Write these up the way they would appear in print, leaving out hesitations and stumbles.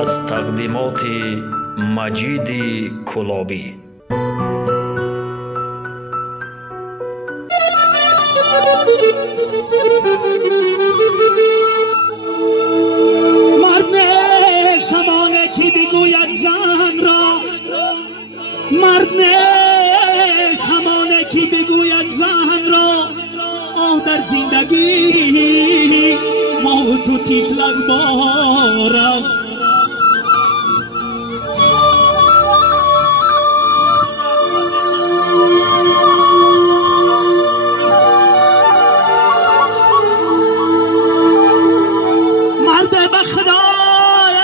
از تقدیمات مجید کلابی. مرد نیست همانه که بگوید زن را، مرد نیست همانه که بگوید زن را آه در زندگی موت و طفلک بار است. مرد بخدای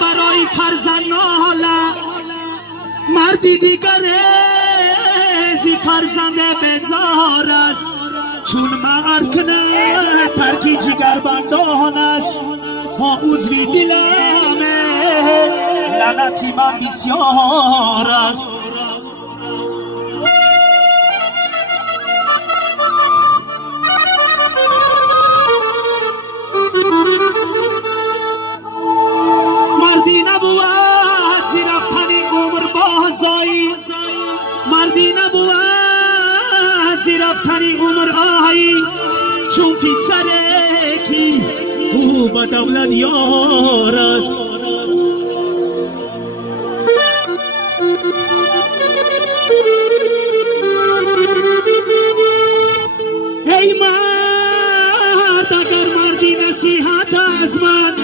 برای فرزند ناله، مردی دیگر زی فرزند بزار است. چون مرد کنه ترکی جگر بندان است. ها عضوی دلمه لعنتی من بسیار است. مردی نبود زی رفتنی عمر بازایی، مردی نبود زی رفتنی عمر آهی. چون پیسره کی او با دولت یار است. ای مرد اگر مردی نصیحت از من،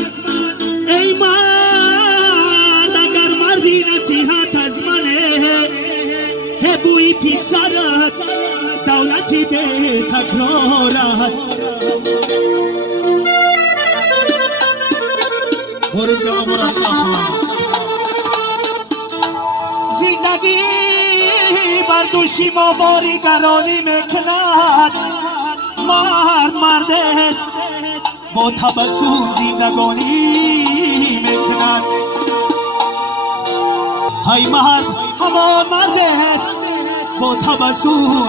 ای مرد اگر مردی نصیحت از منه، بوی پیسرت دولتی به تکرار است. زندگی بر دوشی ما باری گرانی میکند. مرد است با تبسم زندگانی میکند. های مرد همان مرد است با تبسم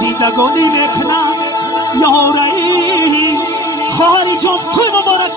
زندگانی میکند. یا رئی خواهری جان توی مبارک